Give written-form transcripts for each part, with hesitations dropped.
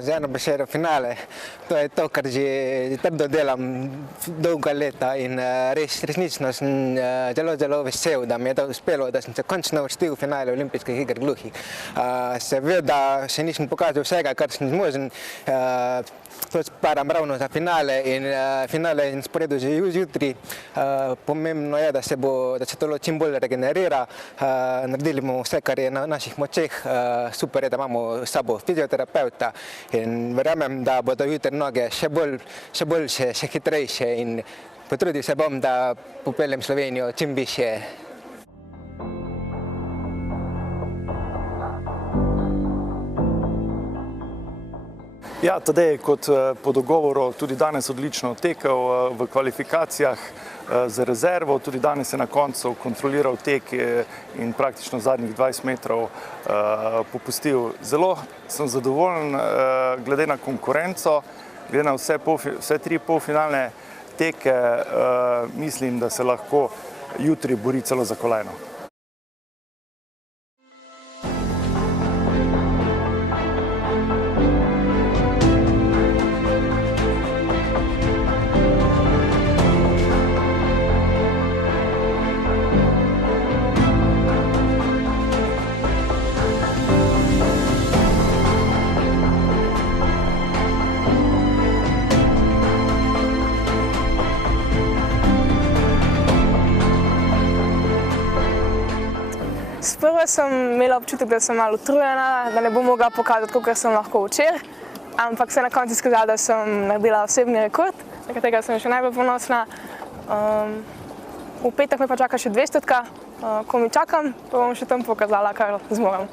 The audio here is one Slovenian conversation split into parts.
z eno besedo finale. To je to, kar že trdo delam dolga leta in resnično sem zelo vesel, da mi je to uspelo, da sem se končno uvrstil v finale Olimpijskih iger gluhih. Seveda še nisem pokazal vsega, kar sem zmožen. To sparam ravno za finale in finale je na sporedu že jutri. Pomembno je, da se telo čim bolj regenerira. Naredili bomo vse, kar je na naših močeh. Super je, da imamo s sabo fizioterapeuta in verjamem, da bodo jutri noge še boljše, še hitrejše in potrudil se bom, da popeljem Slovenijo čim višje. Ja, Tadej kot po dogovoru tudi danes odlično tekel v kvalifikacijah za rezervo, tudi danes je na koncu kontroliral tek in praktično zadnjih 20 metrov popustil. Zelo sem zadovoljen glede na konkurenco, glede na vse tri polfinalne teke, mislim, da se lahko jutri bori celo za kolajno. Sprva sem imela občutek, da sem malo utrujena, da ne bom mogla pokazati, kolikor sem lahko včeraj, ampak se je na koncu izkazalo, da sem naredila osebni rekord, na katerega sem še najbolj ponosna. V petek me pa čaka še 200-ka, ko mi čakam, pa bom še tam pokazala, kar zmorem.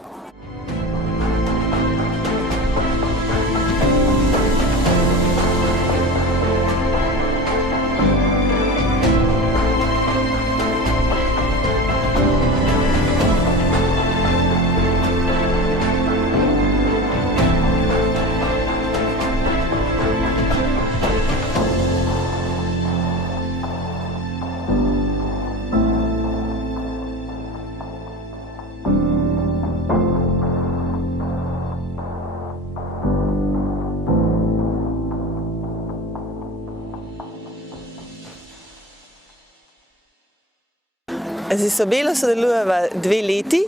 Z Izabelo sodelujeva 2 leti.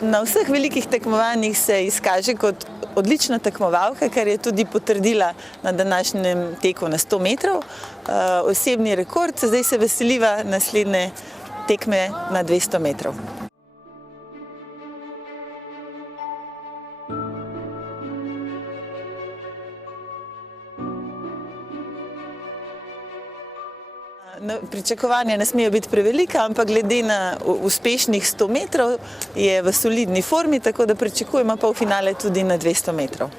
Na vseh velikih tekmovanjih se izkaže kot odlična tekmovalka, kar je tudi potrdila na današnjem teku na 100 metrov. Osebni rekord, zdaj se veseliva naslednje tekme na 200 metrov. Pričakovanja ne smejo biti prevelika, ampak glede na uspešnih 100 metrov je v solidni formi, tako da pričakujemo polfinale tudi na 200 metrov.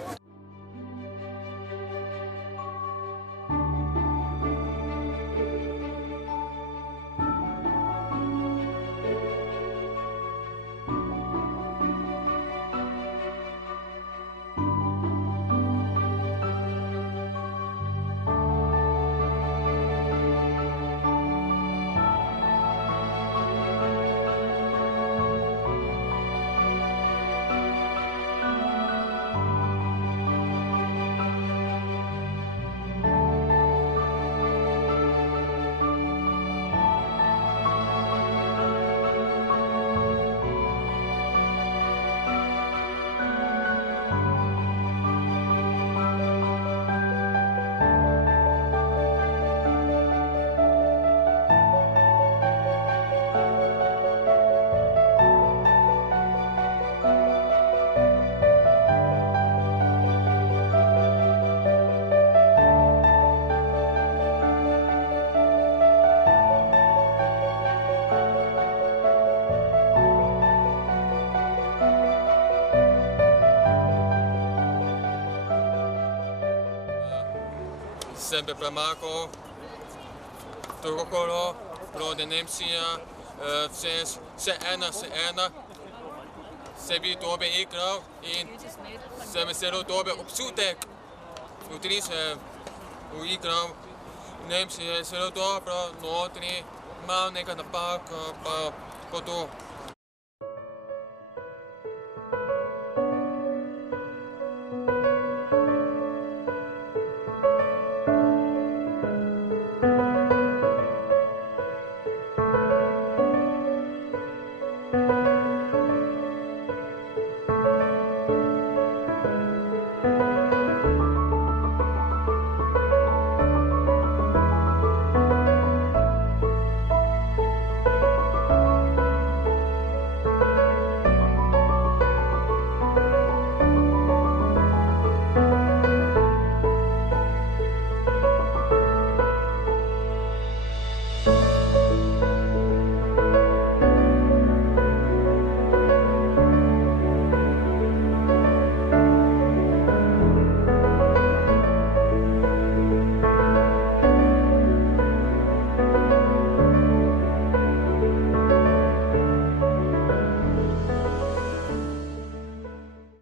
Sem premagal drugo kolo proti Nemčiji, vse ena, se bi dobro igral in sem zelo dober občutek. Jutri sem igral, Nemčija je zelo dobro, notri, malo nekaj napak, pa to. Hvala.